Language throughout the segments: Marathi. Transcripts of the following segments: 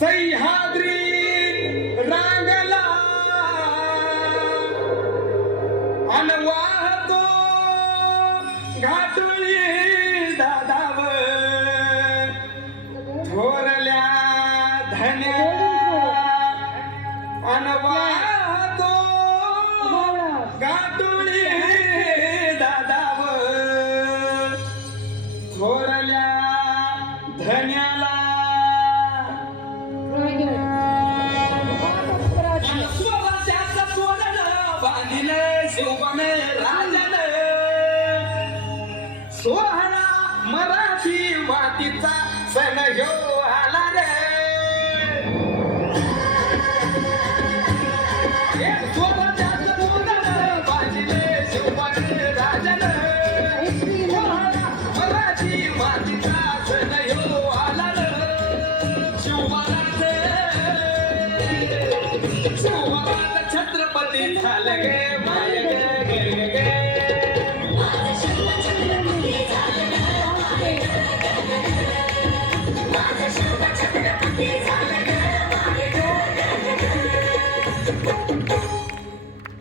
सह्याद्री रांगला अन वाहतो घाटुळी दादाव थोरल्या धन्या अन वाहतो घाटुळी दादाव थोरल्या धन्याला सोहळा मराठी मातीचा सण ह्यो आला रे मराठी मातीचा सण ह्यो आला रे शिवबात छत्रपती झालं गे माय गे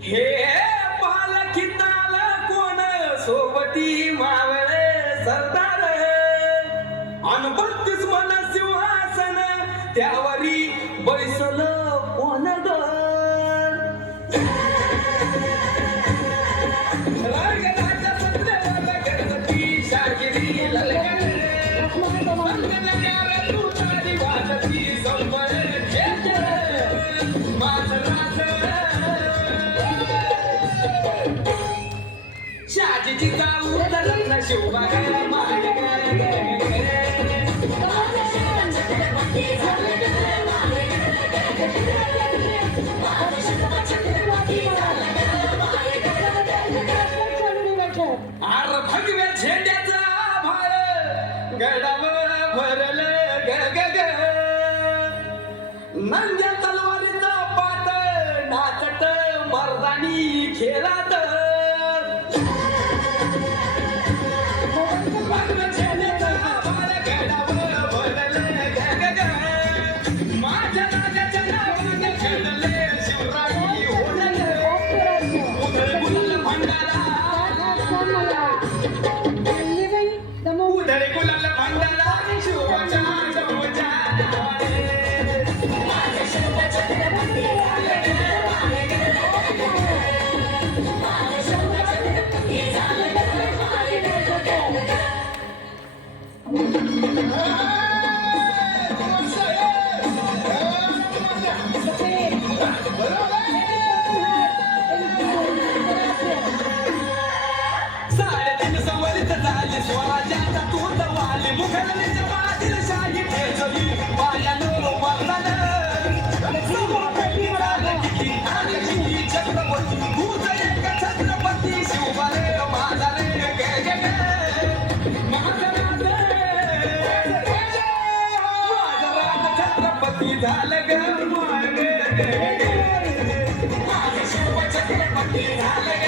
हे पालखीताल कोण सोबती मावळे सरदार अन 32 मन सिंहासन त्यावरी बैसल कोण ग रायगडाच्या सत्तेवर गणपती शागिरी ललगड शाजीची जाऊ रत्न शिवबा आर भगव्या झेंड्याचा भाळ गडावर भरलं ग ग नंद्या तलवारीचा पात नाचत मर्दानी खेळात स्वराज्याचा तूत वाले मुघलांच्या बादल शाही ठेचली पायानो वरदान छत्रपती भूत एक छत्रपती शिवबाले माझा रे गे माझा छत्रपती झालं ग माझे शिव छत्रपती झालं